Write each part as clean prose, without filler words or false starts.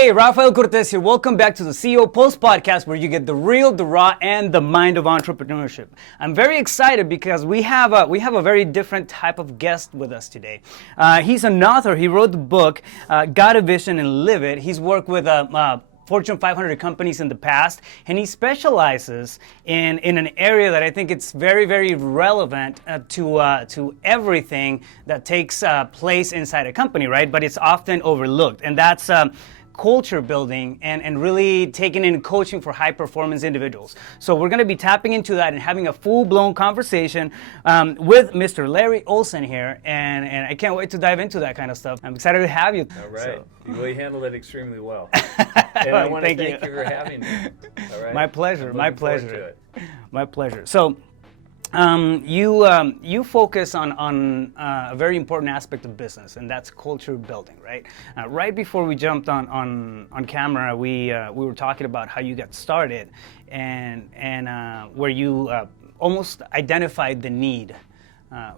Hey, Rafael Cortez here. Welcome back to the CEO Pulse podcast, where you get the real, the raw, and the mind of entrepreneurship. I'm very excited because we have a very different type of guest with us today. He's an author. He wrote the book, Got a Vision and Live It. He's worked with Fortune 500 companies in the past, and he specializes in an area that I think it's very, very relevant to everything that takes place inside a company, right? But it's often overlooked, and that's culture building and really taking in coaching for high performance individuals. So we're going to be tapping into that and having a full-blown conversation with Mr. Larry Olsen here, and I can't wait to dive into that kind of stuff. I'm excited to have you. All right. You really handled it extremely well. And I want to thank you for having me. All right. My pleasure. My pleasure. To it. My pleasure. So you focus on a very important aspect of business, and that's culture building, right? Right before we jumped on camera, we were talking about how you got started, and where you almost identified the need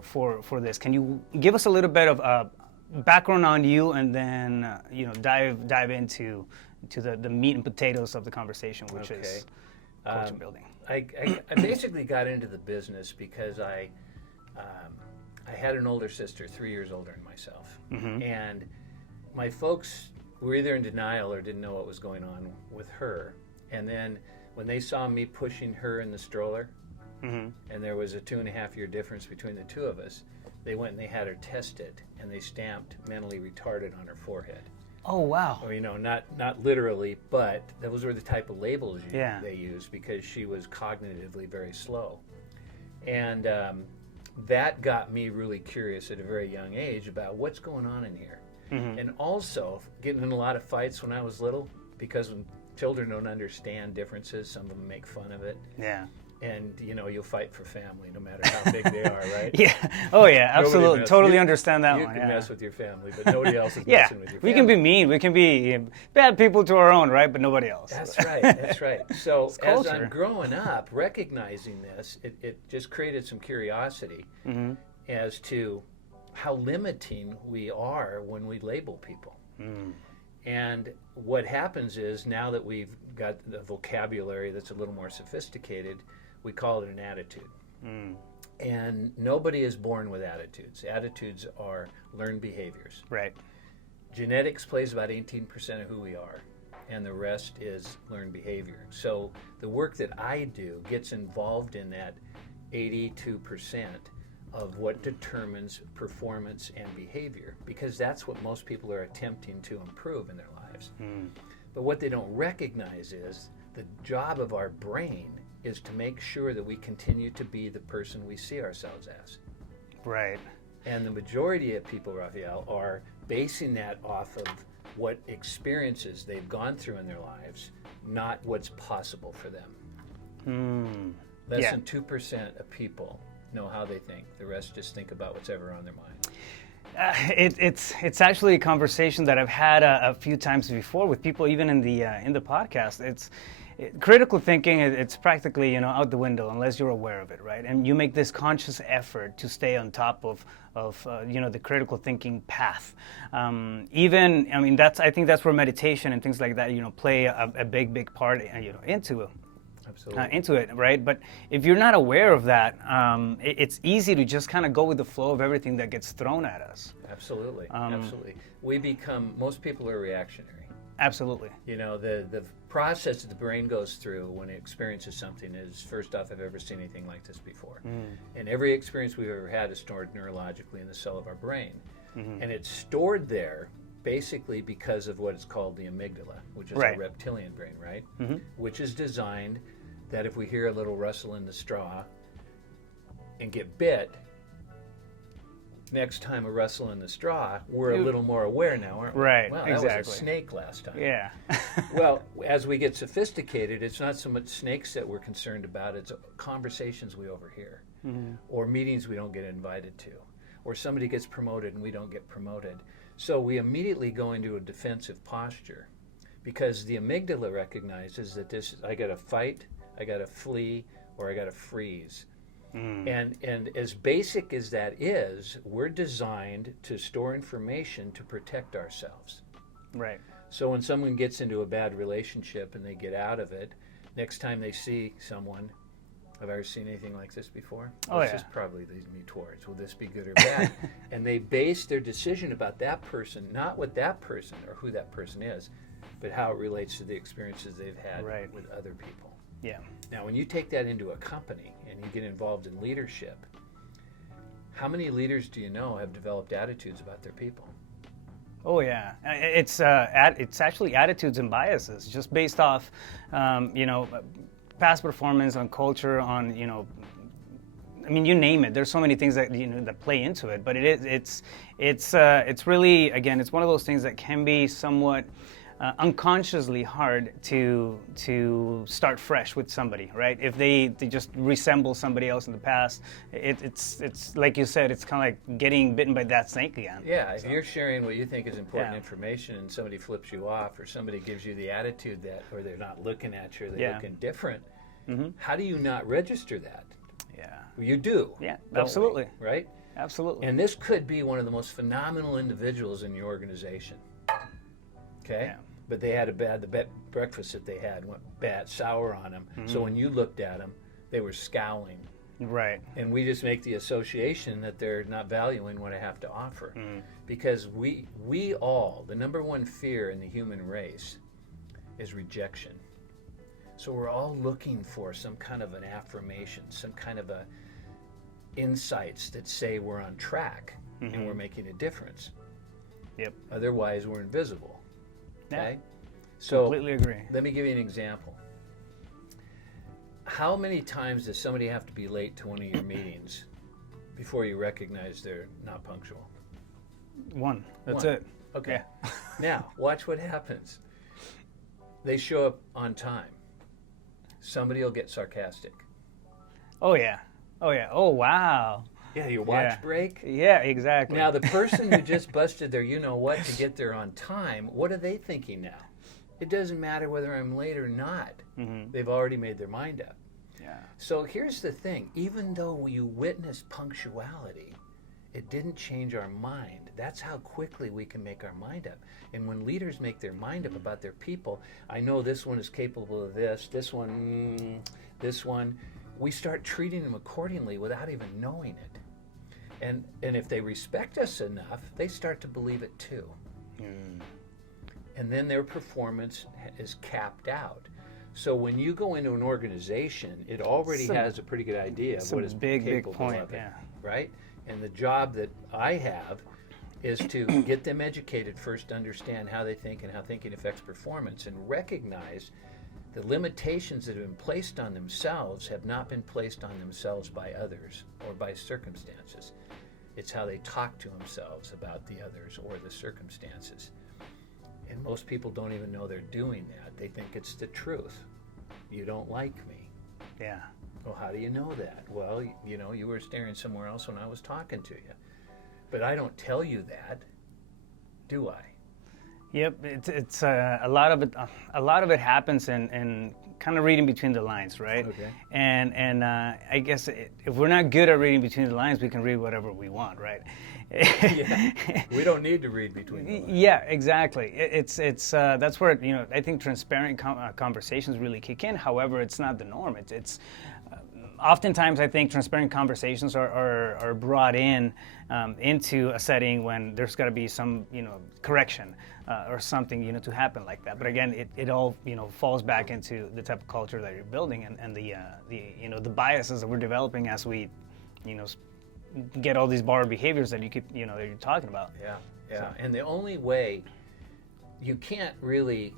for this. Can you give us a little bit of background on you, and then dive into the meat and potatoes of the conversation, which is culture building. I basically got into the business because I had an older sister, 3 years older than myself. Mm-hmm. And my folks were either in denial or didn't know what was going on with her. And then when they saw me pushing her in the stroller, mm-hmm. and there was a 2.5-year difference between the two of us, they went and they had her tested, and they stamped mentally retarded on her forehead. Oh, wow. Or, not literally, but those were the type of labels they used because she was cognitively very slow. And that got me really curious at a very young age about what's going on in here. Mm-hmm. And also getting in a lot of fights when I was little, because when children don't understand differences, some of them make fun of it. Yeah. And, you'll fight for family no matter how big they are, right? Yeah. Oh, yeah, absolutely. Totally understand that one. You can mess with your family, but nobody else is messing with your family. We can be mean. We can be bad people to our own, right? But nobody else. That's right. That's right. So as I'm growing up, recognizing this, it just created some curiosity mm-hmm. as to how limiting we are when we label people. Mm. And what happens is, now that we've got the vocabulary that's a little more sophisticated, we call it an attitude. Mm. And nobody is born with attitudes. Attitudes are learned behaviors. Right. Genetics plays about 18% of who we are, and the rest is learned behavior. So the work that I do gets involved in that 82% of what determines performance and behavior, because that's what most people are attempting to improve in their lives. Mm. But what they don't recognize is the job of our brain is to make sure that we continue to be the person we see ourselves as. Right. And the majority of people, Rafael, are basing that off of what experiences they've gone through in their lives, not what's possible for them. Mm. Less than 2% of people know how they think. The rest just think about what's ever on their mind. It's actually a conversation that I've had a few times before with people, even in the podcast. Critical thinking, it's practically out the window unless you're aware of it, right? And you make this conscious effort to stay on top of the critical thinking path. I think that's where meditation and things like that play a big part into it, right? But if you're not aware of that, it's easy to just kind of go with the flow of everything that gets thrown at us. Absolutely. Most people are reactionary. Absolutely. The process that the brain goes through when it experiences something is, first off, I've ever seen anything like this before. Mm. And every experience we've ever had is stored neurologically in the cell of our brain. Mm-hmm. And it's stored there basically because of what is called the amygdala, which is a reptilian brain, right? Mm-hmm. Which is designed that if we hear a little rustle in the straw and get bit, next time a rustle in the straw, we're a little more aware now, aren't we? Right, well, exactly. That was a snake last time. Yeah. Well, as we get sophisticated, it's not so much snakes that we're concerned about, it's conversations we overhear, mm-hmm. or meetings we don't get invited to, or somebody gets promoted and we don't get promoted. So we immediately go into a defensive posture because the amygdala recognizes that I got to fight, I got to flee, or I got to freeze. Mm. And as basic as that is, we're designed to store information to protect ourselves. Right. So when someone gets into a bad relationship and they get out of it, next time they see someone, have I ever seen anything like this before? Oh, this yeah. is probably leading me towards, will this be good or bad? And they base their decision about that person, not what that person or who that person is, but how it relates to the experiences they've had Right. with other people. Yeah. Now, when you take that into a company and you get involved in leadership, how many leaders do you know have developed attitudes about their people? Oh yeah, it's actually attitudes and biases, just based off, past performance, on culture, on I mean, you name it. There's so many things that that play into it, but it's really, again, it's one of those things that can be somewhat unconsciously hard to start fresh with somebody, right? If they just resemble somebody else in the past, it's like you said, it's kind of like getting bitten by that snake again. Yeah, if you're sharing what you think is important Yeah. information and somebody flips you off, or somebody gives you the attitude that, or they're not looking at you, or they're Yeah. looking different, Mm-hmm. how do you not register that? Yeah. Well, you do. Yeah, don't we? absolutely. Right? Absolutely. And this could be one of the most phenomenal individuals in your organization. Okay? Yeah. But they had the breakfast that they had went bad, sour on them. Mm-hmm. So when you looked at them, they were scowling. Right. And we just make the association that they're not valuing what I have to offer. Because we all, the number one fear in the human race is rejection. So we're all looking for some kind of an affirmation, some kind of a insights that say we're on track and we're making a difference. Yep. Otherwise, we're invisible. Yeah. Okay? So Completely agree. let me give you an example. How many times does somebody have to be late to one of your meetings before you recognize they're not punctual? One. That's One. it. Okay. Yeah. Now, watch what happens. They show up on time. Somebody will get sarcastic. Oh yeah. Oh yeah. Oh wow. Yeah, your watch Yeah. break. Yeah, exactly. Now, the person who just busted their you-know-what to get there on time, what are they thinking now? It doesn't matter whether I'm late or not. They've already made their mind up. Yeah. So here's the thing. Even though you witnessed punctuality, it didn't change our mind. That's how quickly we can make our mind up. And when leaders make their mind up about their people, I know this one is capable of this one, we start treating them accordingly without even knowing it. And if they respect us enough, they start to believe it too. And then their performance is capped out. So when you go into an organization, it already has a pretty good idea of what is big capable point. of it, Yeah. right? And the job that I have is to get them educated first to understand how they think and how thinking affects performance, and recognize the limitations that have been placed on themselves have not been placed on themselves by others or by circumstances. It's how they talk to themselves about the others or the circumstances. And most people don't even know they're doing that. They think it's the truth. You don't like me. Yeah. Well, how do you know that? Well, you were staring somewhere else when I was talking to you. But I don't tell you that, do I? Yep. It's a lot of it. A lot of it happens in kind of reading between the lines, right? Okay. And I guess if we're not good at reading between the lines, we can read whatever we want, right? Yeah. We don't need to read between the lines. Yeah, exactly. It's that's where I think transparent conversations really kick in. However, it's not the norm. It's oftentimes I think transparent conversations are brought in into a setting when there's got to be some correction or something to happen like that. But again, it all falls back into the type of culture that you're building and the biases that we're developing as we get all these borrowed behaviors that you keep that you're talking about. Yeah. And the only way you can't really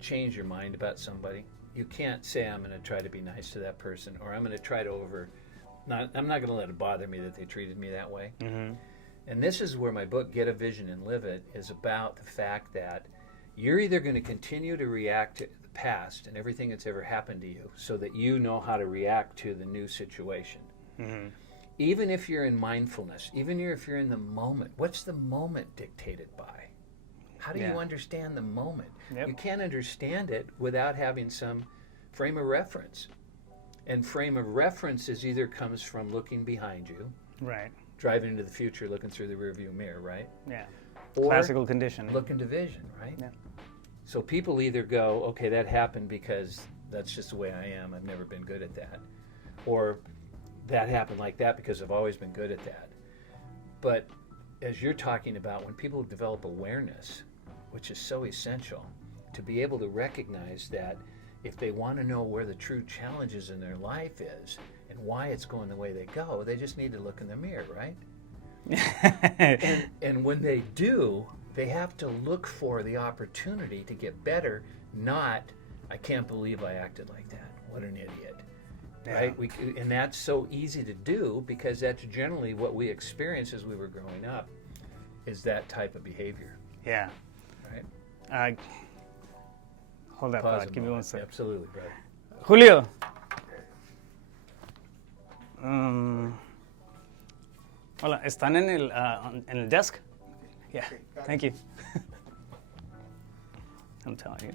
change your mind about somebody. You can't say I'm going to try to be nice to that person, or I'm going to try to I'm not going to let it bother me that they treated me that way. Mm-hmm. And this is where my book, Get a Vision and Live It, is about the fact that you're either going to continue to react to the past and everything that's ever happened to you so that you know how to react to the new situation. Mm-hmm. Even if you're in mindfulness, even if you're in the moment, what's the moment dictated by? How do you understand the moment? Yep. You can't understand it without having some frame of reference. And frame of reference either comes from looking behind you, Right. driving into the future, looking through the rearview mirror, right? Yeah. or classical condition. look into vision, right? Yeah. So people either go, okay, that happened because that's just the way I am. I've never been good at that. Or that happened like that because I've always been good at that. But as you're talking about, when people develop awareness, which is so essential, to be able to recognize that if they want to know where the true challenges in their life is and why it's going the way they go, they just need to look in the mirror, right? and when they do, they have to look for the opportunity to get better, not, I can't believe I acted like that. What an idiot. Yeah. Right? And that's so easy to do because that's generally what we experienced as we were growing up, is that type of behavior. Yeah. Right? Hold that Pause thought. a Give me moment. 1 second. Absolutely, brother. Julio. Hola, ¿están en el desk? Yeah, thank you. I'm telling you.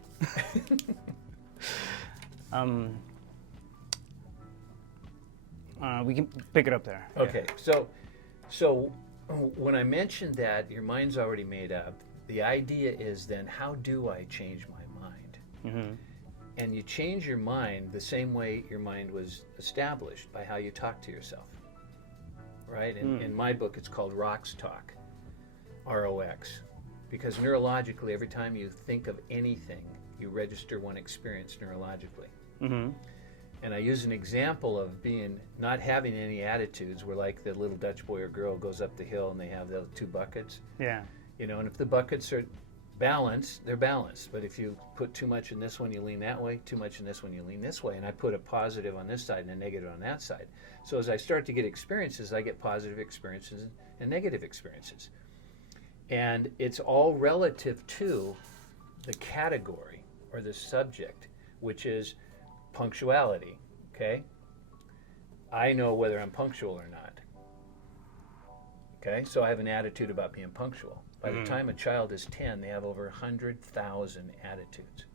We can pick it up there. Okay, so when I mentioned that your mind's already made up, the idea is then how do I change my mind? Mm-hmm. And you change your mind the same way your mind was established, by how you talk to yourself. Right? In my book, it's called Rox Talk, ROX, because neurologically, every time you think of anything, you register one experience neurologically. Mm-hmm. And I use an example of not having any attitudes, where like the little Dutch boy or girl goes up the hill and they have the 2 buckets. Yeah. You know, and if the buckets are balanced, they're balanced. But if you put too much in this one, you lean that way, too much in this one, you lean this way. And I put a positive on this side and a negative on that side. So as I start to get experiences, I get positive experiences and negative experiences. And it's all relative to the category or the subject, which is punctuality, okay? I know whether I'm punctual or not. Okay, so I have an attitude about being punctual. By the time a child is 10, they have over 100,000 attitudes.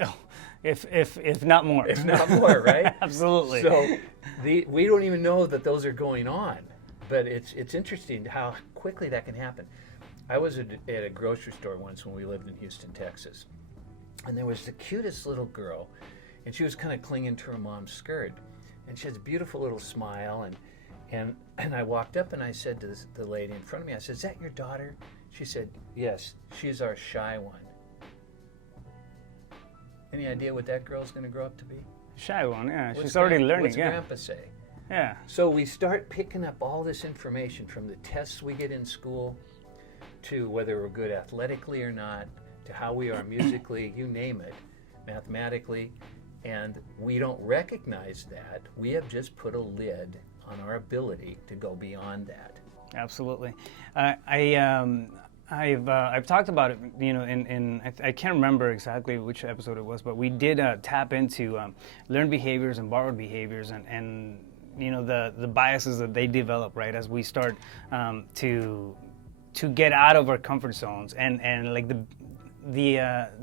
Oh, if not more. If not more, right? Absolutely. So we don't even know that those are going on, but it's interesting how quickly that can happen. I was at a grocery store once when we lived in Houston, Texas, and there was the cutest little girl, and she was kind of clinging to her mom's skirt, and she has a beautiful little smile, and I walked up and I said to the lady in front of me, I said, "Is that your daughter?" She said, "Yes, she's our shy one." Any idea what that girl's going to grow up to be? Shy one, yeah. What's She's already learning, What's yeah. Grandpa say? Yeah. So we start picking up all this information from the tests we get in school, to whether we're good athletically or not, to how we are musically, you name it, mathematically, and we don't recognize that. We have just put a lid on our ability to go beyond that. Absolutely. I've talked about it, you know, I can't remember exactly which episode it was, but we did tap into learned behaviors and borrowed behaviors and you know, the biases that they develop, right, as we start to get out of our comfort zones and like the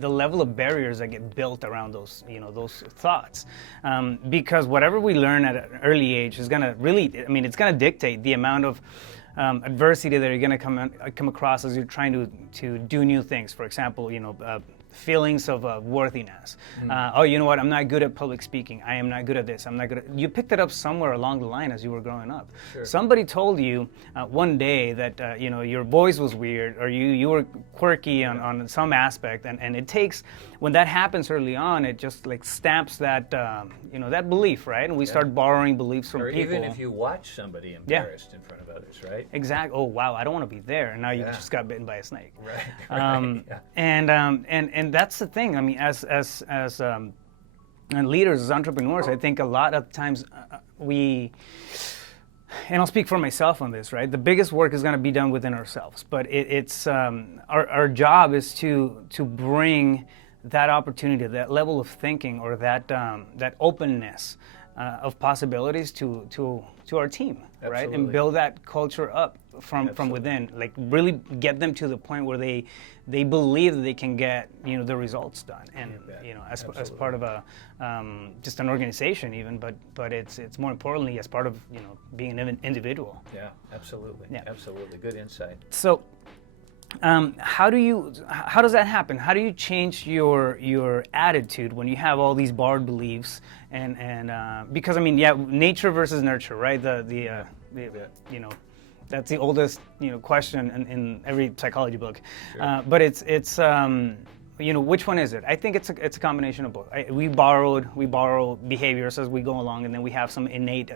level of barriers that get built around those, you know, those thoughts, because whatever we learn at an early age is going to really, I mean, it's going to dictate the amount of adversity that you're going to come across as you're trying to do new things. For example, you know, feelings of worthiness. Oh, you know what? I'm not good at public speaking. I am not good at this. I'm not good at... You picked it up somewhere along the line as you were growing up. Sure. Somebody told you one day that you know, your voice was weird, or you were quirky on some aspect, and it takes, when that happens early on, it just like stamps that you know, that belief, right? And we start borrowing beliefs from Or people. even if you watch somebody embarrassed in front of others, right? Exactly. Oh wow, I don't want to be there. And now you just got bitten by a snake. Right. Yeah. And that's the thing. I mean, as leaders, as entrepreneurs, I think a lot of times we, and I'll speak for myself on this, right? The biggest work is going to be done within ourselves, but it's our job is to bring that opportunity, that level of thinking, or that openness of possibilities to our team, right? Absolutely. And build that culture up from within, like really get them to the point where they believe that they can get, you know, the results done, and you know, as part of a just an organization even, but it's more importantly as part of, you know, being an individual. Yeah, absolutely. Yeah. Absolutely. Good insight. So How does that happen? How do you change your attitude when you have all these borrowed beliefs and because I mean, yeah, nature versus nurture, right? The you know, that's the oldest question in every psychology book. Sure. But it's which one is it? I think it's a combination of both. We borrow behaviors as we go along, and then we have some innate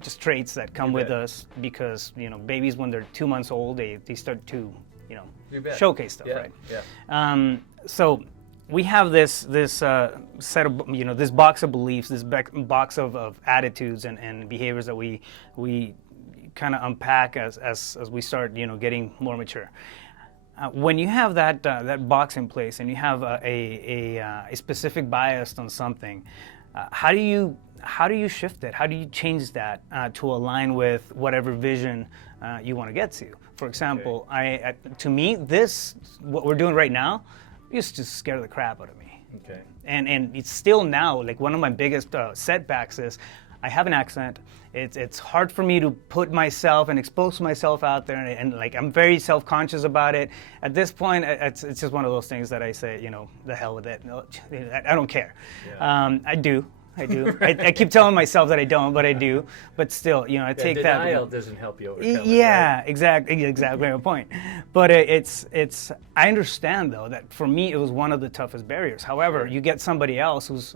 just traits that come with us because babies, when they're 2 months old, they start to showcase stuff, right? Yeah. So we have this set of this box of beliefs, this box of attitudes and behaviors that we kind of unpack as we start getting more mature. When you have that box in place and you have a specific bias on something, how do you shift it? How do you change that to align with whatever vision you want to get to? For example, to me, what we're doing right now used to scare the crap out of me. Okay. And it's still now, like, one of my biggest setbacks is I have an accent. It's hard for me to put myself and expose myself out there, and like I'm very self-conscious about it. At this point, it's just one of those things that I say, the hell with it. I don't care. Yeah. I do. Right. I keep telling myself that I don't, but I do. But still, I take that. Denial doesn't help you overcome it. Yeah, right? exactly my point. But it's. I understand though that for me it was one of the toughest barriers. However, you get somebody else who's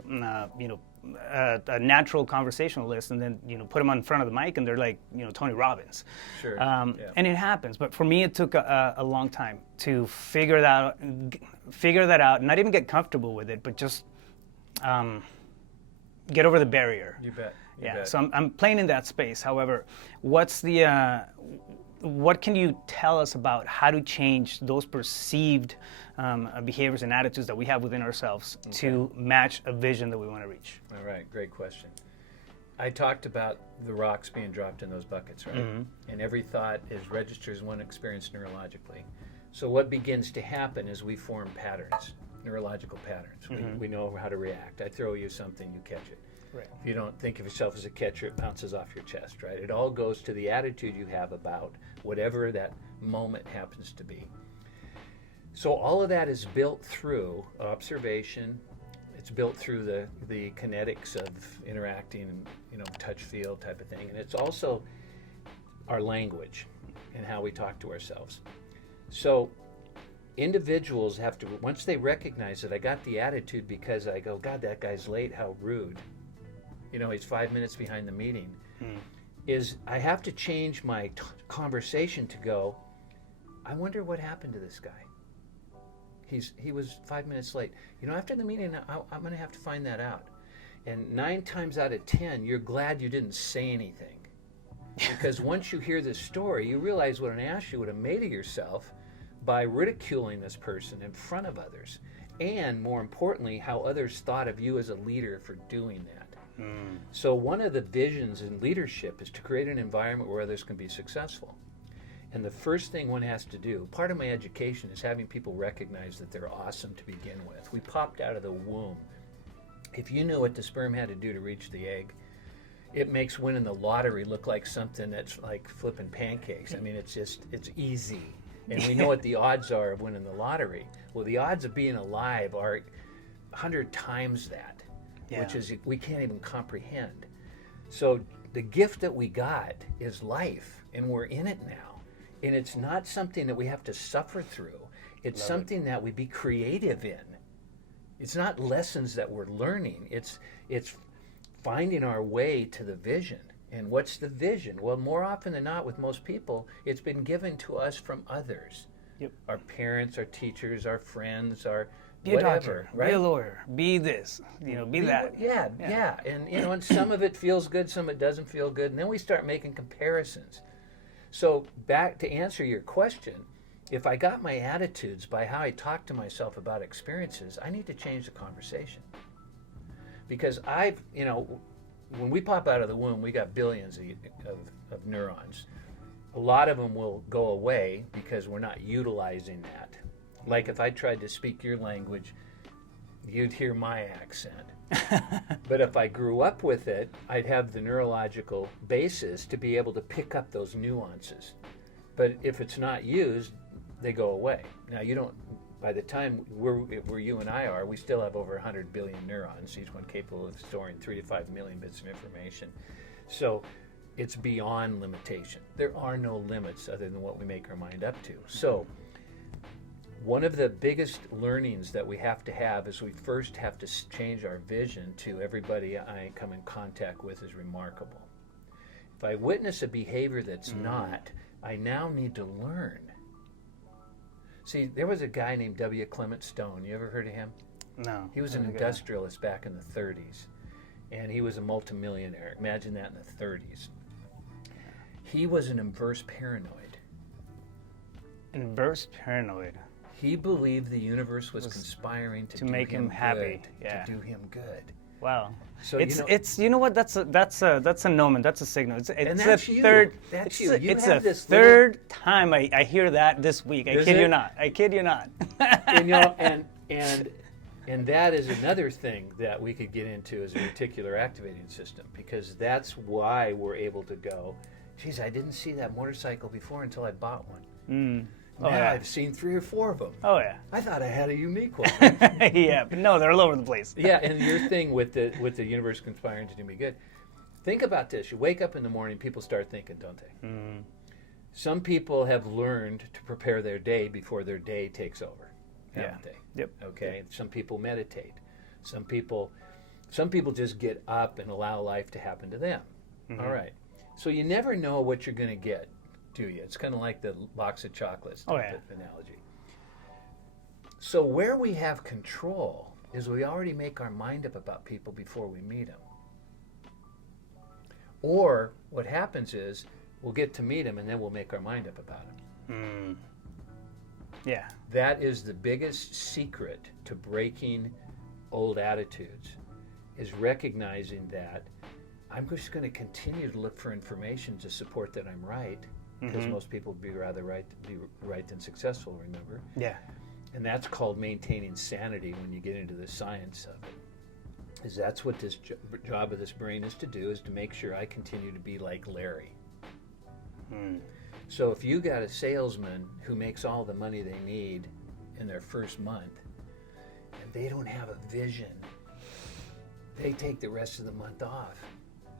a natural conversationalist, and then put them in front of the mic, and they're like Tony Robbins. Sure. And it happens. But for me, it took a long time to figure that out, not even get comfortable with it, but just. Get over the barrier. You bet. Yeah. So I'm playing in that space. However, what can you tell us about how to change those perceived behaviors and attitudes that we have within ourselves to match a vision that we want to reach? All right. Great question. I talked about the rocks being dropped in those buckets, right? Mm-hmm. And every thought is registered as one experience neurologically. So what begins to happen is we form patterns. Neurological patterns. Mm-hmm. We know how to react. I throw you something, you catch it. Right. If you don't think of yourself as a catcher, it bounces off your chest, right? It all goes to the attitude you have about whatever that moment happens to be. So all of that is built through observation. It's built through the kinetics of interacting, touch, feel type of thing. And it's also our language and how we talk to ourselves. So individuals have to, once they recognize that I got the attitude because I go, God, that guy's late, how rude. He's 5 minutes behind the meeting. Is I have to change my conversation to go, I wonder what happened to this guy. He was 5 minutes late. After the meeting, I'm going to have to find that out. And 9 times out of 10, you're glad you didn't say anything. Because once you hear this story, you realize what an ass you would have made of yourself by ridiculing this person in front of others, and more importantly, how others thought of you as a leader for doing that. So one of the visions in leadership is to create an environment where others can be successful. And the first thing one has to do, part of my education is having people recognize that they're awesome to begin with. We popped out of the womb. If you knew what the sperm had to do to reach the egg, it makes winning the lottery look like something that's like flipping pancakes. I mean, it's easy. And we know what the odds are of winning the lottery. Well, the odds of being alive are 100 times that, which is we can't even comprehend. So the gift that we got is life, and we're in it now. And it's not something that we have to suffer through. It's something that we be creative in. It's not lessons that we're learning. It's finding our way to the vision. And what's the vision? Well, more often than not, with most people, it's been given to us from others. Yep. Our parents, our teachers, our friends, our be whatever, a doctor, right? Be a lawyer, be this, be that. Yeah. And and some of it feels good, some of it doesn't feel good, and then we start making comparisons. So back to answer your question, if I got my attitudes by how I talk to myself about experiences, I need to change the conversation. Because when we pop out of the womb, we got billions of neurons. A lot of them will go away because we're not utilizing that. Like if I tried to speak your language, you'd hear my accent. But if I grew up with it, I'd have the neurological basis to be able to pick up those nuances. But if it's not used, they go away. Now you don't. By the time where you and I are, we still have over 100 billion neurons, each one capable of storing 3 to 5 million bits of information. So it's beyond limitation. There are no limits other than what we make our mind up to. So one of the biggest learnings that we have to have is we first have to change our vision to everybody I come in contact with is remarkable. If I witness a behavior that's not, I now need to learn. See, there was a guy named W. Clement Stone. You ever heard of him? No. He was an industrialist back in the 30s, and he was a multimillionaire. Imagine that in the 30s. He was an inverse paranoid. Inverse paranoid. He believed the universe was conspiring to do make him happy. good, to do him good. Wow. So it's you know what, that's a nomen, that's a signal. It's that's the you. third. That's it's you. A, You it's have the this third time I hear that this week. I Is kid it? you not. I kid you not. And, you know, and that is another thing that we could get into as a reticular activating system, because that's why we're able to go, geez, I didn't see that motorcycle before until I bought one. Now I've seen 3 or 4 of them. Oh yeah. I thought I had a unique one. Yeah, but no, they're all over the place. Yeah, and your thing with the universe conspiring to do me good. Think about this. You wake up in the morning, people start thinking, don't they? Some people have learned to prepare their day before their day takes over, haven't they? Yep. Okay. Yep. Some people meditate. Some people just get up and allow life to happen to them. All right. So you never know what you're going to get, do you? It's kind of like the box of chocolates analogy. So where we have control is we already make our mind up about people before we meet them. Or what happens is we'll get to meet them and then we'll make our mind up about them. Yeah. That is the biggest secret to breaking old attitudes, is recognizing that I'm just going to continue to look for information to support that I'm right, because most people would be rather be right than successful, remember? Yeah. And that's called maintaining sanity when you get into the science of it. Is that's what this job of this brain is to do, is to make sure I continue to be like Larry. So if you got a salesman who makes all the money they need in their first month, and they don't have a vision, they take the rest of the month off.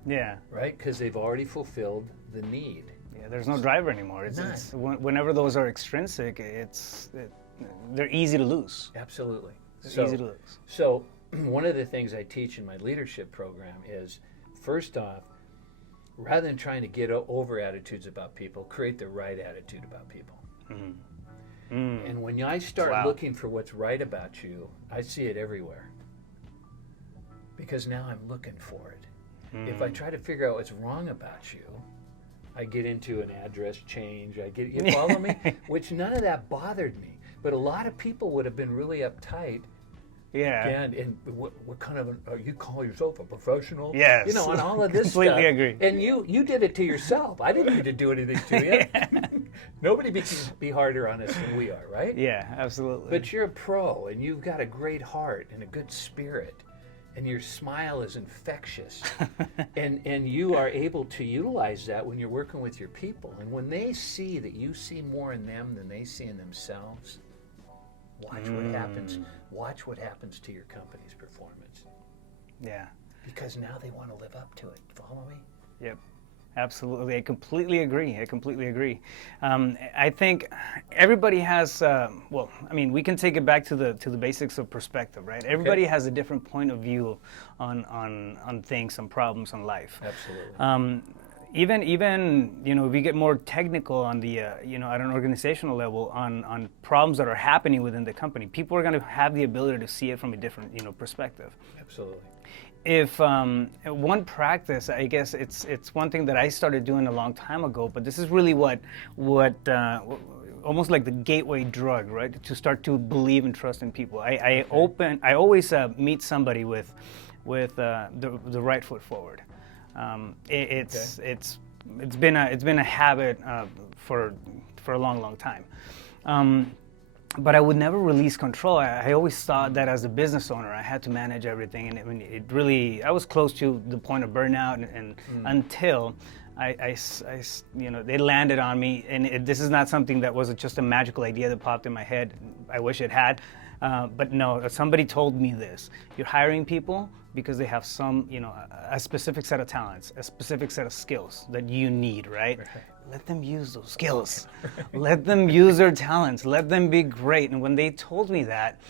Yeah. Right? Because they've already fulfilled the need. Yeah, there's no driver anymore. It's whenever those are extrinsic, they're easy to lose. Absolutely. They're easy to lose. So one of the things I teach in my leadership program is, first off, rather than trying to get over attitudes about people, create the right attitude about people. And when I start looking for what's right about you, I see it everywhere. Because now I'm looking for it. If I try to figure out what's wrong about you, I get into an address change. You follow me? Which none of that bothered me. But a lot of people would have been really uptight. Yeah. And what kind of you call yourself a professional? Yes. You know, on all of this Completely stuff. agree. And you did it to yourself. I didn't need to do anything to you. Nobody can be harder on us than we are, right? Yeah, absolutely. But you're a pro, and you've got a great heart and a good spirit, and your smile is infectious. and you are able to utilize that when you're working with your people. And when they see that you see more in them than they see in themselves, watch what happens. Watch what happens to your company's performance. Yeah. Because now they want to live up to it. Follow me? Yep. Absolutely. I completely agree. I think everybody has, we can take it back to the basics of perspective, right? Everybody has a different point of view on things, on problems, on life. Absolutely. Even if we get more technical on the at an organizational level on problems that are happening within the company, people are going to have the ability to see it from a different perspective. Absolutely. If one practice, I guess it's one thing that I started doing a long time ago, but this is really what almost like the gateway drug, right? To start to believe and trust in people. I always meet somebody with the right foot forward. It's been a habit for a long time. But I would never release control. I always thought that as a business owner, I had to manage everything, and I was close to the point of burnout, and until they landed on me, and this is not something that was just a magical idea that popped in my head. I wish it had, but no, somebody told me this. You're hiring people because they have some, a specific set of talents, a specific set of skills that you need, right? Let them use those skills. Let them use their talents. Let them be great. And when they told me that,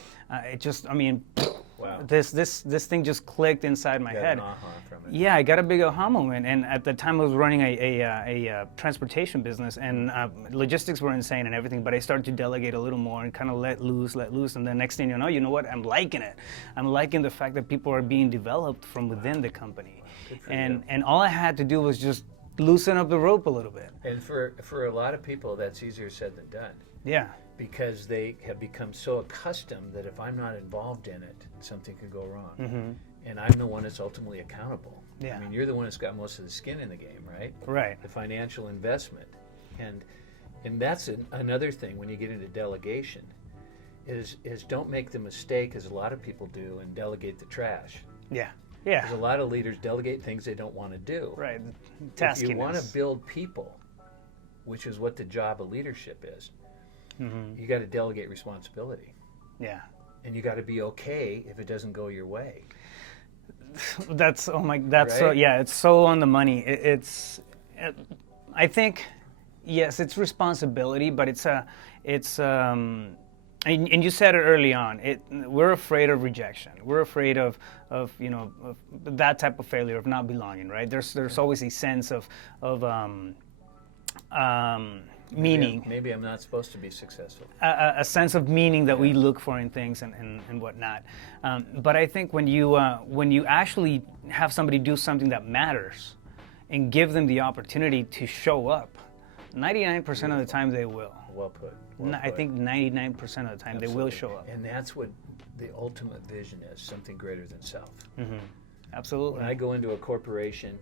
Wow. This thing just clicked inside my head. An aha from it. Yeah, I got a big aha moment, and at the time I was running a transportation business, and logistics were insane and everything. But I started to delegate a little more and kind of let loose, and then next thing you know what? I'm liking it. I'm liking the fact that people are being developed from within the company, and all I had to do was just loosen up the rope a little bit. And for a lot of people, that's easier said than done. Yeah. Because they have become so accustomed that if I'm not involved in it, something could go wrong. Mm-hmm. And I'm the one that's ultimately accountable. Yeah. I mean, you're the one that's got most of the skin in the game, right? Right. The financial investment. And that's another thing when you get into delegation is don't make the mistake, as a lot of people do, and delegate the trash. Yeah. Yeah. Because a lot of leaders delegate things they don't want to do. Right. If you want to build people, which is what the job of leadership is, you got to delegate responsibility. Yeah. And you got to be okay if it doesn't go your way. That's Right? so, yeah, it's so on the money. I think, yes, it's responsibility, but and you said it early on. We're afraid of rejection. We're afraid of that type of failure, of not belonging. Right? There's always a sense of meaning. Maybe I'm not supposed to be successful. A sense of meaning that we look for in things and whatnot. But I think when you actually have somebody do something that matters and give them the opportunity to show up, 99% of the time they will. Well put. I think 99% of the time they will show up. And that's what the ultimate vision is, something greater than self. Mm-hmm. Absolutely. When I go into a corporation,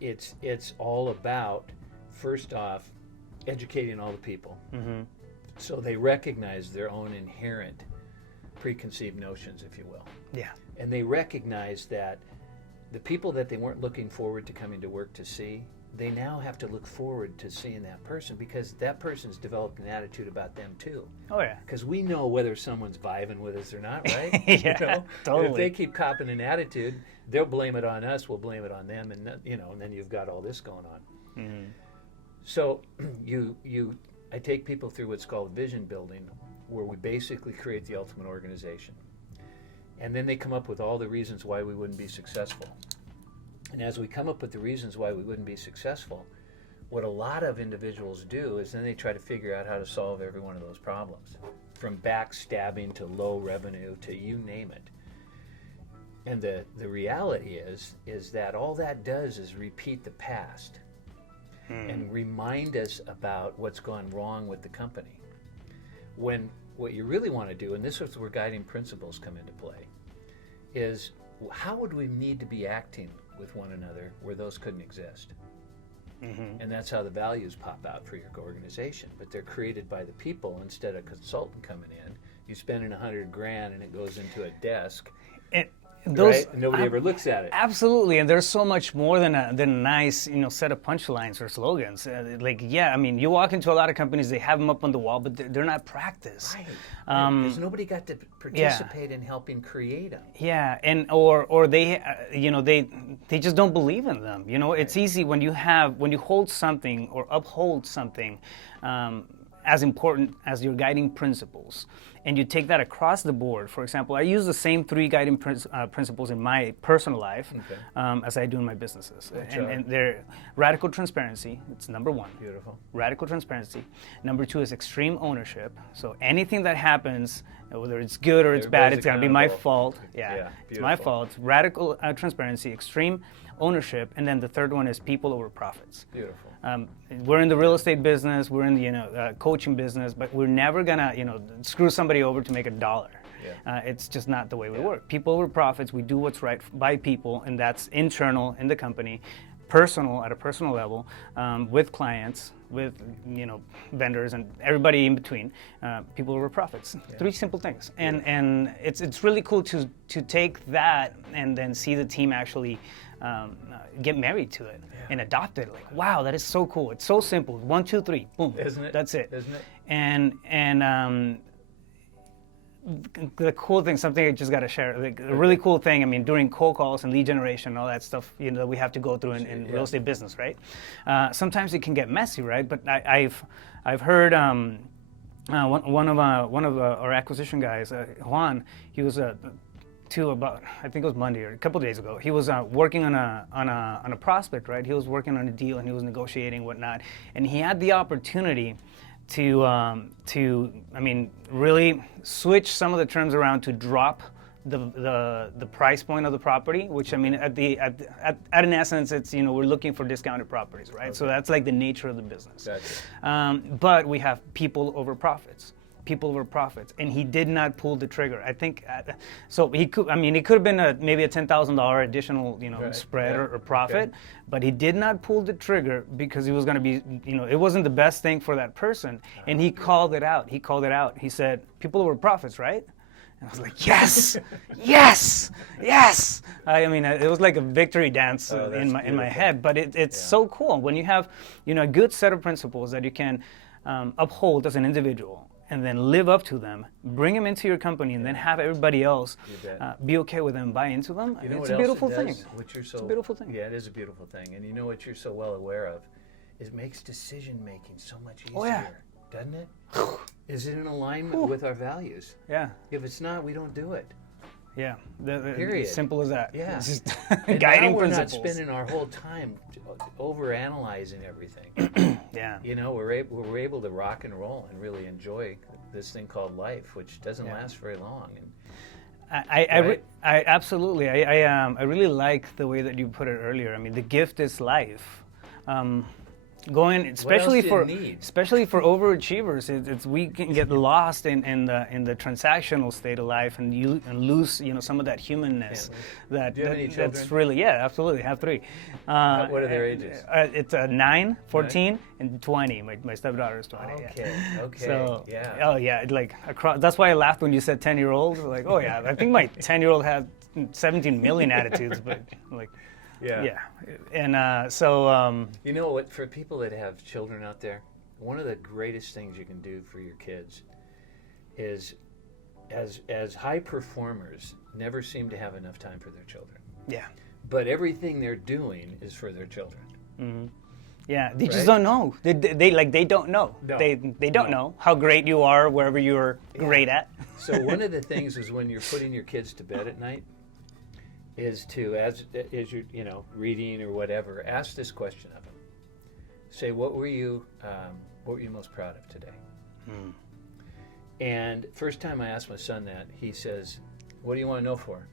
it's all about, first off, educating all the people, so they recognize their own inherent preconceived notions, if you will. Yeah. And they recognize that the people that they weren't looking forward to coming to work to see, they now have to look forward to seeing that person, because that person's developed an attitude about them too. Oh yeah. Because we know whether someone's vibing with us or not, right? Yeah, totally. And if they keep copying an attitude, they'll blame it on us, we'll blame it on them, and and then you've got all this going on. Mm-hmm. So I take people through what's called vision building, where we basically create the ultimate organization. And then they come up with all the reasons why we wouldn't be successful. And as we come up with the reasons why we wouldn't be successful, what a lot of individuals do is then they try to figure out how to solve every one of those problems, from backstabbing to low revenue to you name it. And the reality is that all that does is repeat the past and remind us about what's gone wrong with the company. When what you really want to do, and this is where guiding principles come into play, is how would we need to be acting with one another where those couldn't exist? And that's how the values pop out for your organization. But they're created by the people instead of a consultant coming in. You spending $100,000 and it goes into a desk. Right? Nobody ever looks at it. Absolutely, and there's so much more than a nice, set of punchlines or slogans. You walk into a lot of companies, they have them up on the wall, but they're not practiced. Right. Because nobody got to participate in helping create them. Yeah, and or they, they just don't believe in them. It's easy when you hold something or uphold something as important as your guiding principles, and you take that across the board. For example, I use the same 3 guiding principles in my personal life as I do in my businesses. And they're radical transparency, it's number 1. Beautiful. Radical transparency. Number 2 is extreme ownership. So anything that happens, whether it's good or it's bad, it's going to be my fault. Yeah, it's my fault. Radical transparency, extreme ownership, and then the third one is people over profits. Beautiful. We're in the real estate business, we're in the coaching business, but we're never gonna screw somebody over to make $1. Yeah. It's just not the way we work. People over profits. We do what's right by people, and that's internal in the company, personal at a personal level, with clients, with vendors, and everybody in between. People over profits. Yeah. 3 simple things, and it's really cool to take that and then see the team actually get married to it and adopt it. Like, wow, that is so cool. It's so simple. 1, 2, 3, boom. Isn't it? That's it. Isn't it? And the cool thing, something I just got to share, like a really cool thing, I mean, during cold calls and lead generation and all that stuff, you know, we have to go through in real estate business, right? Sometimes it can get messy, right? But I've heard one of our acquisition guys, Juan, he was about, I think it was Monday or a couple of days ago, he was working on a prospect, right? He was working on a deal and he was negotiating whatnot, and he had the opportunity to I mean, really switch some of the terms around to drop the price point of the property, which, I mean, at an essence, it's, you know, we're looking for discounted properties, right? Okay. So that's like the nature of the business. Gotcha. But we have people over profits, and he did not pull the trigger. I think so. He could. I mean, it could have been maybe a $10,000 additional, you know, spread or profit, but he did not pull the trigger because he was going to be, you know, it wasn't the best thing for that person, and he called it out. He said, "People over profits, right?" And I was like, yes, yes, yes. I mean, it was like a victory dance in my head. But it's so cool when you have, you know, a good set of principles that you can uphold as an individual, and then live up to them, bring them into your company, and then have everybody else be okay with them, buy into them. You know, it's a beautiful thing. It's a beautiful thing. Yeah, it is a beautiful thing. And you know what you're so well aware of? It makes decision making so much easier. Oh, yeah. Doesn't it? Is it in alignment with our values? Yeah. If it's not, we don't do it. Yeah. Period. Simple as that. Yeah. It's just and guiding now we're principles. not spending our whole time over analyzing everything. Yeah. You know, we're able to rock and roll and really enjoy this thing called life, which doesn't last very long. And I absolutely. I really like the way that you put it earlier. I mean, the gift is life. Going, especially for overachievers, it's we can get lost in the transactional state of life and lose, you know, some of that humanness. Do you have any children? That's really, have 3. What are their ages? It's 9, 14, and 20. My stepdaughter is 20. Okay. So yeah. Oh yeah, like across. That's why I laughed when you said 10-year-old. Like, oh yeah, I think my 10-year-old has 17 million attitudes, but like. Yeah. And so... you know what, for people that have children out there, one of the greatest things you can do for your kids is, as high performers, never seem to have enough time for their children. Yeah. But everything they're doing is for their children. Mm-hmm. Yeah, they just don't know. They don't know. No. They don't know how great you are wherever you're great at. So one of the things is when you're putting your kids to bed at night, is to, as you're, you know, reading or whatever, ask this question of them. Say, what were you most proud of today? And first time I asked my son that, he says, "What do you want to know for?"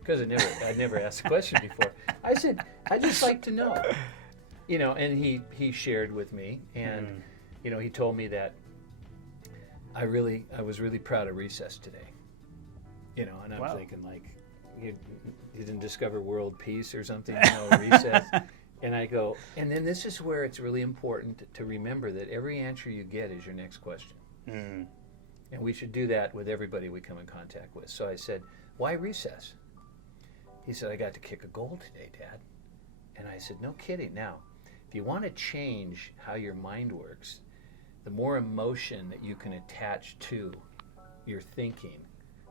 Because I'd never asked the question before. I said, "I just like to know." You know, and he shared with me, and you know, he told me that I was really proud of recess today. You know, and I'm thinking, like, you didn't discover world peace or something, you know, recess. And I go, and then this is where it's really important to remember that every answer you get is your next question. And we should do that with everybody we come in contact with. So I said, "Why recess?" He said, "I got to kick a goal today, Dad." And I said, "No kidding. Now, if you want to change how your mind works, the more emotion that you can attach to your thinking,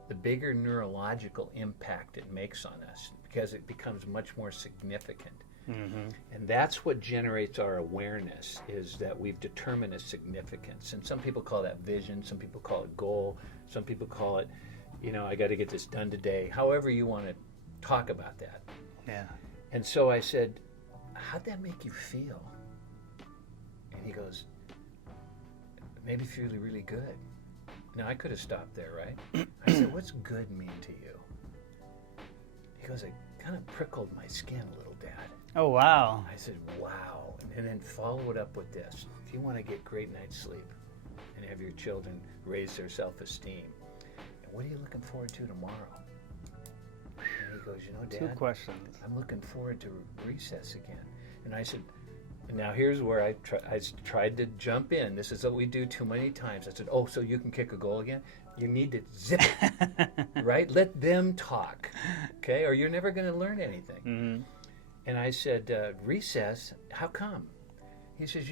the bigger neurological impact it makes on us, because it becomes much more significant. And that's what generates our awareness, is that we've determined a significance. And some people call that vision, some people call it goal, some people call it, you know, I got to get this done today. However you want to talk about that. Yeah. And so I said, "How'd that make you feel?" And he goes, "Made me feel really good." Now, I could have stopped there, right? I said, "What's good mean to you?" He goes, "It kind of prickled my skin a little, Dad." Oh, wow. I said, "Wow." And then follow it up with this. If you want to get great night's sleep and have your children raise their self-esteem, and what are you looking forward to tomorrow? And he goes, "You know, Dad, 2 questions. I'm looking forward to recess again." And I said, and now here's where I tried to jump in. This is what we do too many times. I said, "Oh, so you can kick a goal again?" You need to zip it, right? Let them talk, okay? Or you're never going to learn anything. And I said, recess? How come? He says,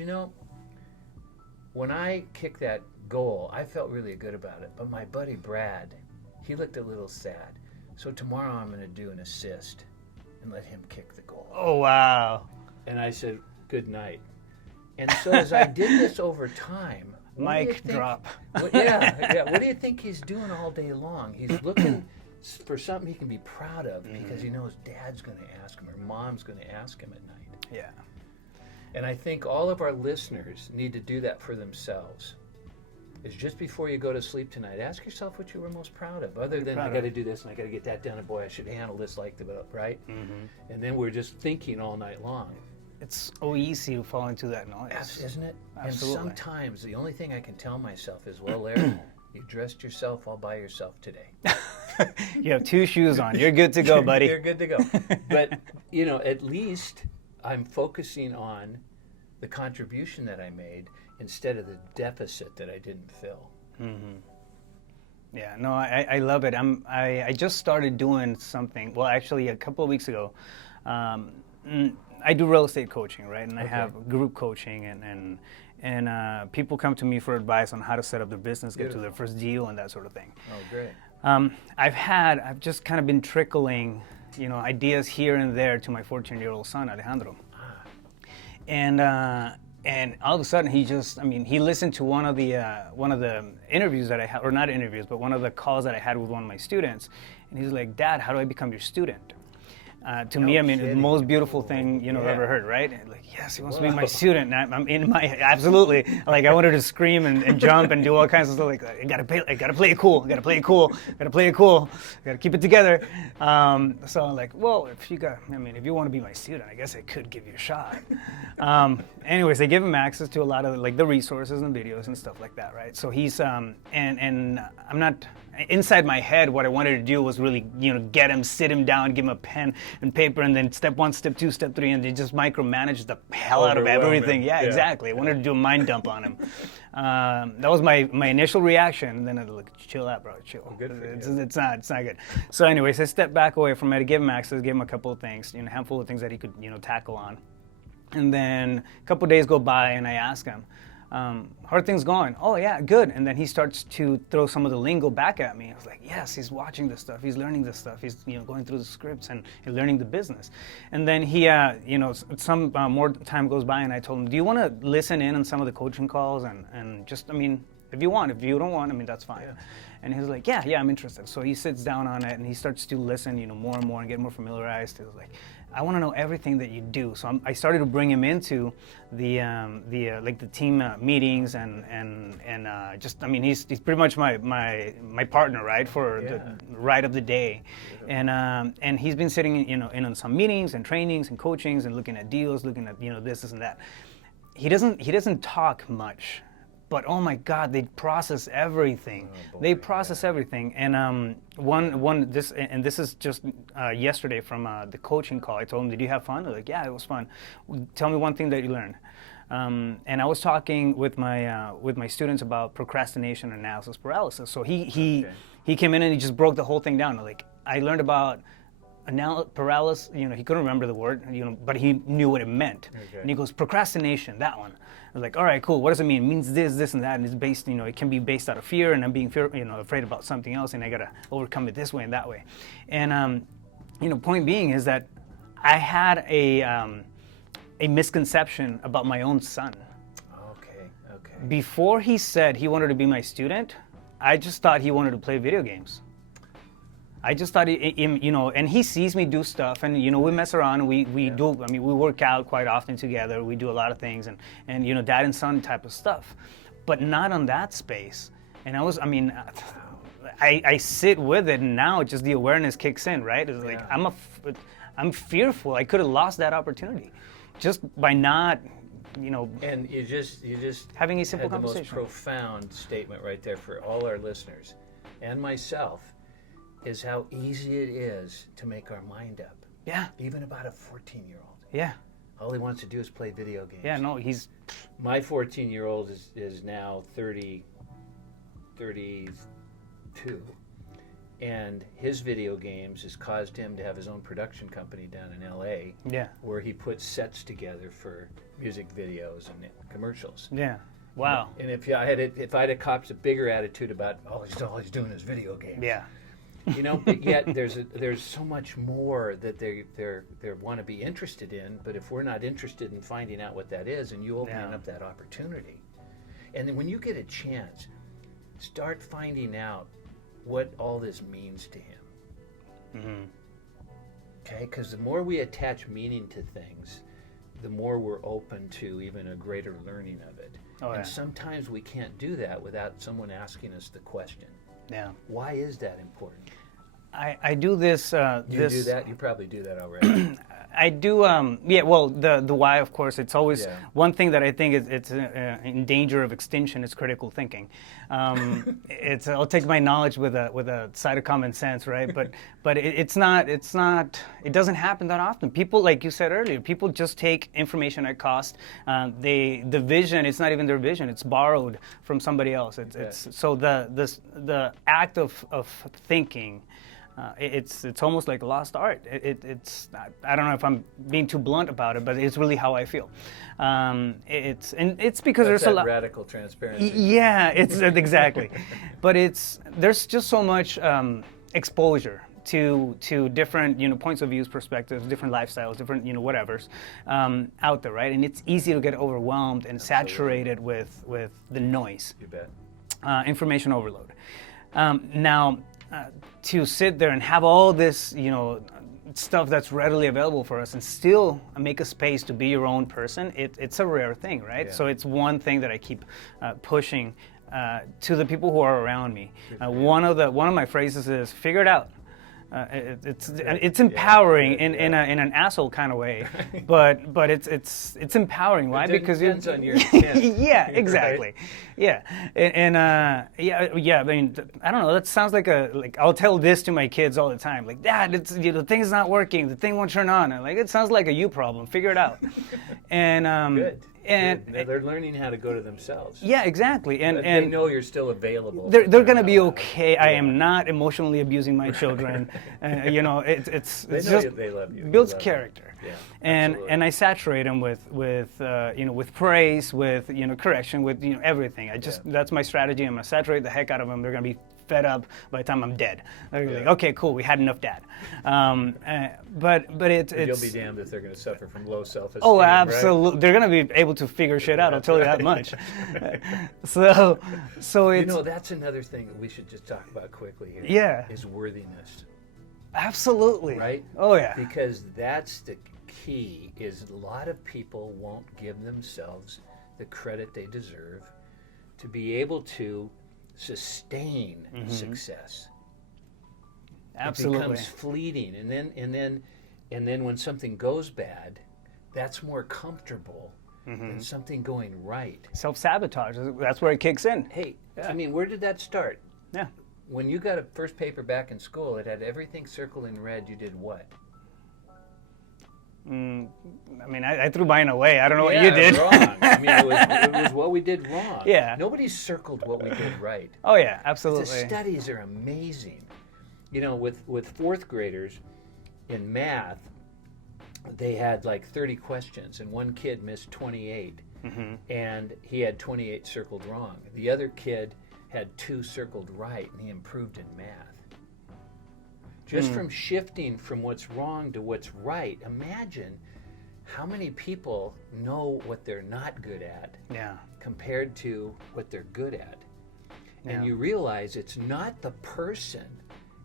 when I kicked that goal, I felt really good about it. But my buddy Brad, he looked a little sad. So tomorrow I'm going to do an assist and let him kick the goal. Oh, wow. And I said, good night. And so as I did this over time, Mic drop. What do you think he's doing all day long? He's looking for something he can be proud of because he knows Dad's going to ask him or Mom's going to ask him at night. Yeah. And I think all of our listeners need to do that for themselves. Is just before you go to sleep tonight, ask yourself what you were most proud of. Other than I got to do this and I got to get that done, and boy, I should handle this like the right. And then we're just thinking all night long. It's so easy to fall into that noise, isn't it? Absolutely. And sometimes the only thing I can tell myself is, well, Larry, you dressed yourself all by yourself today. You have 2 shoes on. You're good to go, buddy. You're good to go. But at least I'm focusing on the contribution that I made instead of the deficit that I didn't fill. Yeah, no, I love it. I just started doing something. Well, actually, a couple of weeks ago, I do real estate coaching, right? And I have group coaching, and people come to me for advice on how to set up their business, get to their first deal, and that sort of thing. Oh, great. I've just kind of been trickling, ideas here and there to my 14-year-old son, Alejandro. And all of a sudden he listened to one of the interviews that I had, or not interviews, but one of the calls that I had with one of my students, and he's like, Dad, how do I become your student? To me, the most beautiful thing I've ever heard, right? Like, yes, he wants to be my student. And I'm in my absolutely. Like, I wanted to scream and jump and do all kinds of stuff. Like, I gotta play it cool. Gotta keep it together. So I'm like, well, if you want to be my student, I guess I could give you a shot. Anyways, they give him access to a lot of the resources and videos and stuff like that, right? So he's and I'm not. Inside my head, what I wanted to do was really, get him, sit him down, give him a pen and paper, and then step 1, step 2, step 3, and they just micromanage the hell out of everything. Yeah, exactly. I wanted to do a mind dump on him. That was my initial reaction. And then I was like, chill out, bro, chill. Well, good for it's not good. So anyways, I stepped back away from it. I gave him access, gave him a couple of things, a handful of things that he could, tackle on. And then a couple of days go by, and I ask him, how are things going? Oh, yeah, good. And then he starts to throw some of the lingo back at me. I was like, yes, he's watching this stuff. He's learning this stuff. He's going through the scripts and learning the business. And then he, some more time goes by, and I told him, do you want to listen in on some of the coaching calls? And just, if you want. If you don't want, that's fine. Yeah. And he's like, yeah, I'm interested. So he sits down on it, and he starts to listen, more and more and get more familiarized. He was like, I want to know everything that you do. So I started to bring him into the team meetings and he's pretty much my partner, right, for the ride of the day. And he's been sitting in on some meetings and trainings and coachings and looking at deals, looking at this and that. He doesn't talk much. But oh my God, they process everything. They process everything. And this is just yesterday from the coaching call. I told them, did you have fun? They're like, yeah, it was fun. Tell me one thing that you learned. And I was talking with my students about procrastination and analysis paralysis. So he came in and he just broke the whole thing down. Like, I learned about paralysis. He couldn't remember the word, but he knew what it meant. Okay. And he goes, procrastination, that one. I was like, all right, cool. What does it mean? It means this, and that, and it's based, it can be based out of fear, and I'm being afraid about something else, and I gotta overcome it this way and that way. And point being is that I had a misconception about my own son. Okay. Before he said he wanted to be my student, I just thought he wanted to play video games. I just thought, and he sees me do stuff, and we mess around, and we do. We work out quite often together. We do a lot of things, and dad and son type of stuff, but not on that space. And I sit with it, and now just the awareness kicks in, right? It's like I'm fearful. I could have lost that opportunity, just by not. And you just having a simple had the conversation. most profound statement right there for all our listeners and myself. Is how easy it is to make our mind up. Yeah. Even about a 14-year-old. Yeah. All he wants to do is play video games. Yeah, no, he's... My 14-year-old is now 32. And his video games has caused him to have his own production company down in LA, Yeah. where he puts sets together for music videos and commercials. Yeah. Wow. And if I had copped a bigger attitude about all he's doing is video games, Yeah. but yet there's so much more that they want to be interested in. But if we're not interested in finding out what that is, and you opening up that opportunity, and then when you get a chance, start finding out what all this means to him. Mm-hmm. Okay, because the more we attach meaning to things, the more we're open to even a greater learning of it. And sometimes we can't do that without someone asking us the question. Yeah. Why is that important? I do this. You do that? You probably do that already. I do. Well, the why, of course, it's always one thing that I think it's in danger of extinction is critical thinking. I'll take my knowledge with a side of common sense, right? But it's not. It doesn't happen that often. People, like you said earlier, people just take information at cost. The vision, it's not even their vision. It's borrowed from somebody else. So the act of thinking. It's almost like a lost art. I don't know if I'm being too blunt about it, but it's really how I feel. It's because there's a lot radical transparency. Yeah, it's exactly. But there's just so much exposure to different points of views, perspectives, different lifestyles, different whatevers out there, right? And it's easy to get overwhelmed and saturated with the noise. You bet. Information overload. Now. To sit there and have all this, stuff that's readily available for us and still make a space to be your own person, it's a rare thing, right? Yeah. So it's one thing that I keep pushing to the people who are around me. One of my phrases is, figure it out. It's empowering in an asshole kind of way, but it's empowering. Why? Because it depends on your intent. Yeah, exactly. Right? Yeah, and I mean, I don't know. That sounds like I'll tell this to my kids all the time. Like, Dad, the thing's not working. The thing won't turn on. And it sounds like a you problem. Figure it out. And Good. And they're learning how to go to themselves. Yeah, exactly. And they know you're still available. They're going to be okay. I am not emotionally abusing my children. It's just they love you. Builds character. Yeah, and I saturate them with praise, with correction, with everything. That's my strategy. I'm going to saturate the heck out of them. They're going to be fed up by the time I'm dead. They're like, okay, cool, we had enough, Dad. But it's you'll be damned if they're going to suffer from low self-esteem. Oh, absolutely. Right? They're going to be able to figure shit out. I'll tell you that much. So it's that's another thing that we should just talk about quickly here. Yeah. Is worthiness. Absolutely. Right? Oh yeah. Because that's the key. Is a lot of people won't give themselves the credit they deserve to be able to sustain success. Absolutely. It becomes fleeting, and then when something goes bad, that's more comfortable than something going right. Self-sabotage. That's where it kicks in. Hey, I mean, where did that start? Yeah. When you got a first paper back in school, it had everything circled in red. You did what? I mean, I threw mine away. I don't know what you did. Wrong. I mean, it was what we did wrong. Yeah. Nobody circled what we did right. Oh yeah, absolutely. The studies are amazing. With fourth graders in math, they had like 30 questions, and one kid missed 28, and he had 28 circled wrong. The other kid had 2 circled right, and he improved in math. Just from shifting from what's wrong to what's right, imagine how many people know what they're not good at compared to what they're good at. And you realize it's not the person,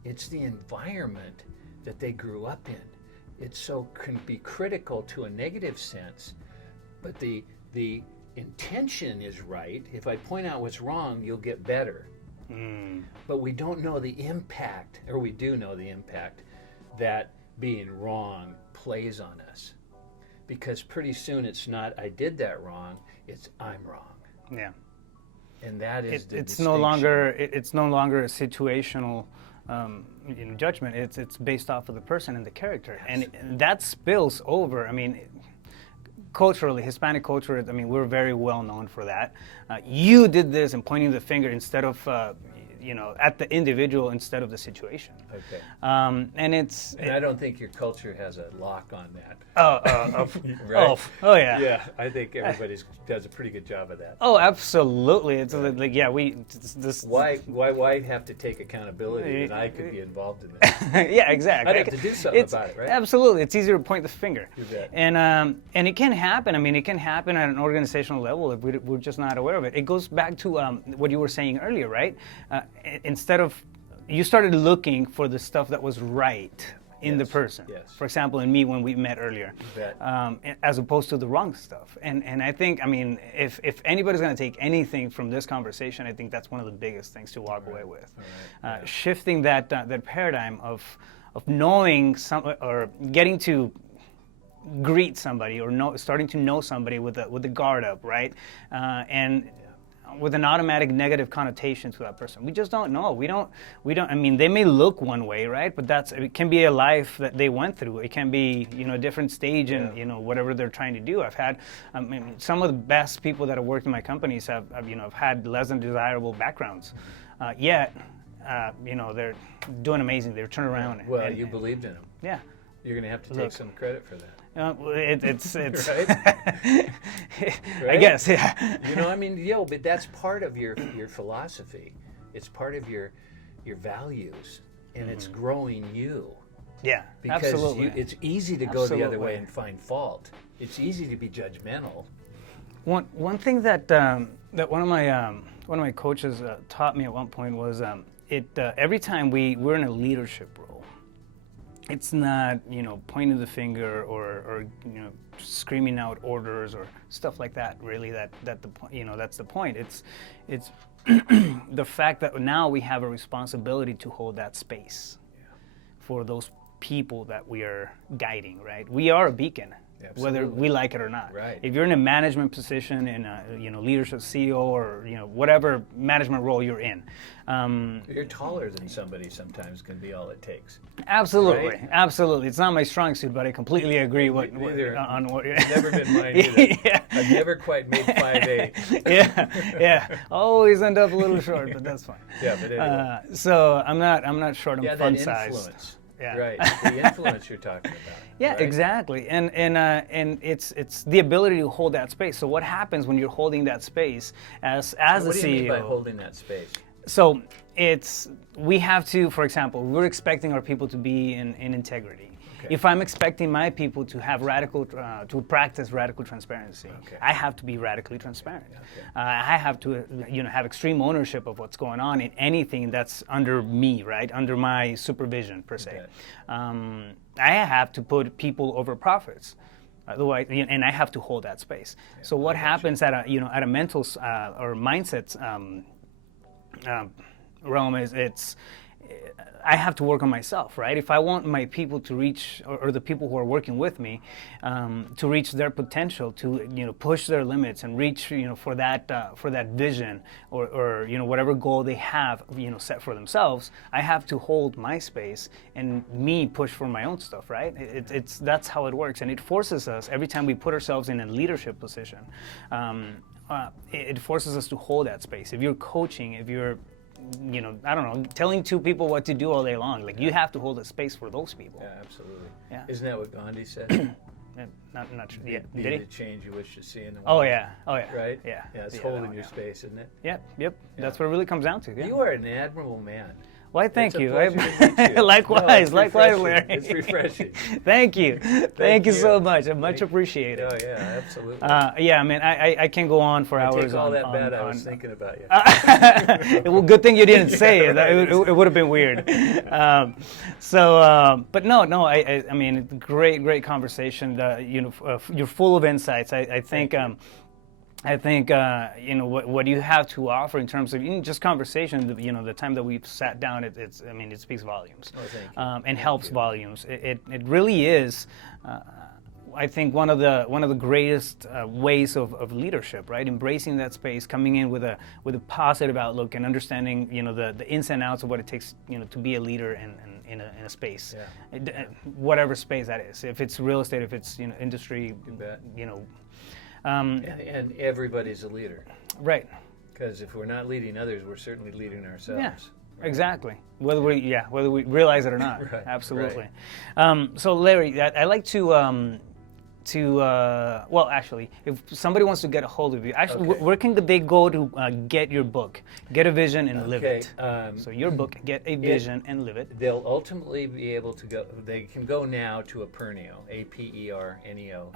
it's the environment that they grew up in. It can be critical to a negative sense, but the intention is right. If I point out what's wrong, you'll get better. But we don't know the impact, or we do know the impact that being wrong plays on us. Because pretty soon it's not I did that wrong, it's I'm wrong. Yeah. And that is it's no longer a situational judgment. It's based off of the person and the character, and that spills over. I mean, culturally, Hispanic culture, I mean, we're very well known for that. You did this, and pointing the finger instead of at the individual instead of the situation. Okay. And I don't think your culture has a lock on that. Right? Oh yeah. Yeah, I think everybody does a pretty good job of that. Oh, absolutely. It's like, yeah, Why have to take accountability when I could be involved in this? Yeah, exactly. I'd have to do something about it, right? Absolutely. It's easier to point the finger. You bet. And it can happen. I mean, it can happen at an organizational level if we're just not aware of it. It goes back to what you were saying earlier, right? Instead of, you started looking for the stuff that was right in the person. Yes. For example, in me when we met earlier, as opposed to the wrong stuff. And I think, I mean, if anybody's going to take anything from this conversation, I think that's one of the biggest things to walk away with. Shifting that paradigm of knowing or getting to greet somebody or starting to know somebody with the guard up, right? And with an automatic negative connotation to that person. We just don't know. We don't, I mean, they may look one way, right? But it can be a life that they went through. It can be, a different stage in, whatever they're trying to do. I've had, some of the best people that have worked in my companies have had less than desirable backgrounds. Yet, they're doing amazing. They're turning around. Well, you believed in them. Yeah. You're going to have to take some credit for that. It's right? I guess, yeah. But that's part of your philosophy. It's part of your values, and it's growing you. Yeah, because absolutely. It's easy to go the other way and find fault. It's easy to be judgmental. One thing that one of my coaches taught me at one point was every time we're in a leadership role, it's not, pointing the finger or screaming out orders or stuff like that. Really, that's the point. It's the fact that now we have a responsibility to hold that space for those people that we are guiding. Right? We are a beacon. Absolutely. Whether we like it or not. Right. If you're in a management position, in a leadership, CEO, or whatever management role you're in, you're taller than somebody. Sometimes can be all it takes. Absolutely, right? Absolutely. It's not my strong suit, but I completely agree on what. Never been mine either. Yeah. I've never quite made 5'8". Yeah. Always end up a little short, but that's fine. Yeah, but anyway. So I'm not short. I'm fun sized. Yeah. Right. The influence you're talking about. Yeah, right? Exactly. And it's the ability to hold that space. So what happens when you're holding that space as a CEO? What do you mean by holding that space? So we have to, for example, we're expecting our people to be in integrity. Okay. If I'm expecting my people to have to practice radical transparency, I have to be radically transparent. Okay. I have to, have extreme ownership of what's going on in anything that's under me, right, under my supervision per se. Okay. I have to put people over profits. Otherwise, and I have to hold that space. Okay. So what happens at a mental or mindset realm is I have to work on myself, right? If I want my people to reach, or the people who are working with me, to reach their potential, to push their limits and reach for that vision or whatever goal they have set for themselves, I have to hold my space and me push for my own stuff, right? That's how it works, and it forces us every time we put ourselves in a leadership position. It forces us to hold that space. If you're coaching, if you're I don't know, telling two people what to do all day long. Like, you have to hold a space for those people. Yeah, absolutely. Yeah. Isn't that what Gandhi said? Not true. Yeah. Did Be he? the change you wish to see in the world. Oh yeah. Right? Yeah. Yeah, it's holding your space, isn't it? Yep. Yeah. That's what it really comes down to. Yeah. You are an admirable man. Why, thank you. You. Likewise, Larry. It's refreshing. Thank you. Thank you so much. I much appreciate it. Oh yeah, absolutely. Yeah, I mean, I can go on for hours. Take all that bad I was thinking about you. Well, good thing you didn't say it. It would have been weird. But no. I mean, great conversation. You're full of insights. I think. What you have to offer in terms of just conversation. The time that we've sat down, it speaks volumes, and helps volumes. It really is. I think one of the greatest ways of leadership, right? Embracing that space, coming in with a positive outlook, and understanding the ins and outs of what it takes to be a leader in a space, whatever space that is. If it's real estate, if it's industry, and everybody's a leader, right? Because if we're not leading others, we're certainly leading ourselves. Yeah. Exactly. Whether we realize it or not. Right, Absolutely. So Larry, I like to well, actually, if somebody wants to get a hold of you, actually, Okay. where can they go to get your book, Get a Vision and Live Okay, It? So your book, Get a Vision and Live It. They'll ultimately be able to go. They can go now to Aperneo, APERNEO.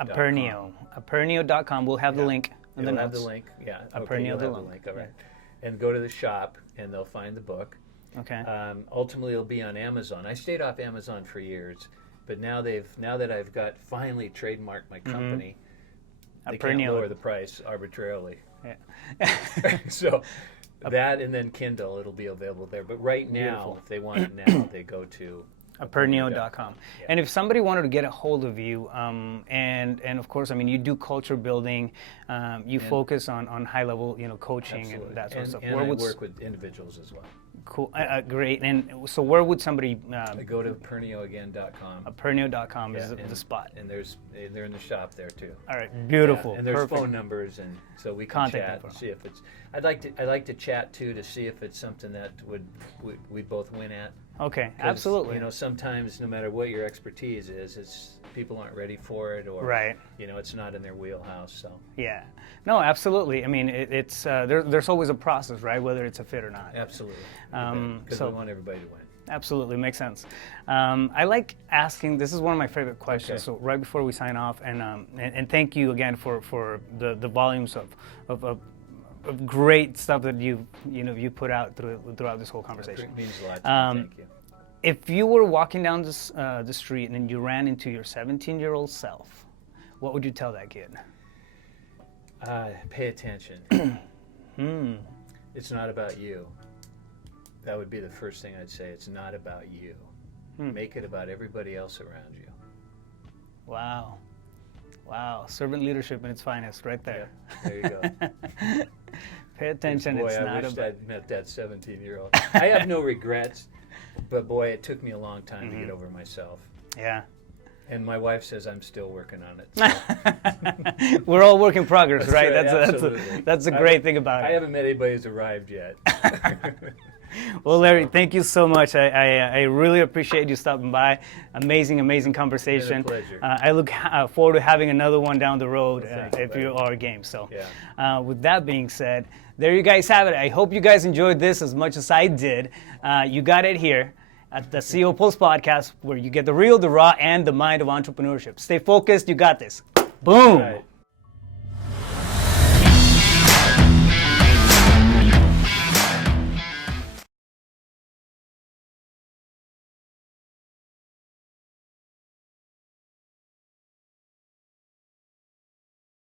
Aperneo.com. We'll have the link in the They'll have notes. the link. Yeah. Aperneo, you'll the have the link. link. All right. And go to the shop, and they'll find the book. Okay. Ultimately, it'll be on Amazon. I stayed off Amazon for years, but now that I've got finally trademarked my company, they can't Aperneo. lower the price arbitrarily. Yeah. So that and then Kindle, it'll be available there. But right now, Beautiful. if they want it now, they go to Aperneo.com. Yeah. And if somebody wanted to get a hold of you, and of course, I mean, you do culture building, you focus on high level, coaching Absolutely. and that sort of stuff. And I work with individuals as well. Cool, great. And so, where would somebody? I go to AperneoAgain.com. Aperneo.com is the spot. And they're in the shop there too. All right, beautiful. Yeah, and there's Perfect. phone numbers, and so we can Contact chat info. and see if it's. I'd like to chat too to see if it's something that we both win at. Okay, 'Cause, absolutely. Sometimes no matter what your expertise is, it's people aren't ready for it, or Right. it's not in their wheelhouse. So Yeah. No, absolutely. I mean, it's there's always a process, right? Whether it's a fit or not. absolutely, because so- we want everybody to win. Absolutely, makes sense. I like asking. This is one of my favorite questions. Okay. So right before we sign off, and thank you again for the volumes of great stuff that you put out throughout this whole conversation. It means a lot to me. Thank you. If you were walking down the street and then you ran into your 17-year-old self, what would you tell that kid? Pay attention. It's not about you. That would be the first thing I'd say. It's not about you. Make it about everybody else around you. Wow. Servant leadership in its finest, right there. Yeah, there you go. Pay attention. Boy, It's I not wished about. I'd met that 17-year-old. I have no regrets, but boy, it took me a long time to get over myself. Yeah. And my wife says I'm still working on it. We're all work in progress, That's right? right, That's absolutely. that's a great thing about I it. haven't met anybody who's arrived yet. Well, Larry, thank you so much. I really appreciate you stopping by. Amazing conversation. pleasure. I look forward to having another one down the road thank you, if you buddy. are game. So, Yeah. with that being said, there you guys have it. I hope you guys enjoyed this as much as I did. You got it here at the CEO Pulse podcast, where you get the real, the raw, and the mind of entrepreneurship. Stay focused. You got this. Boom. Right.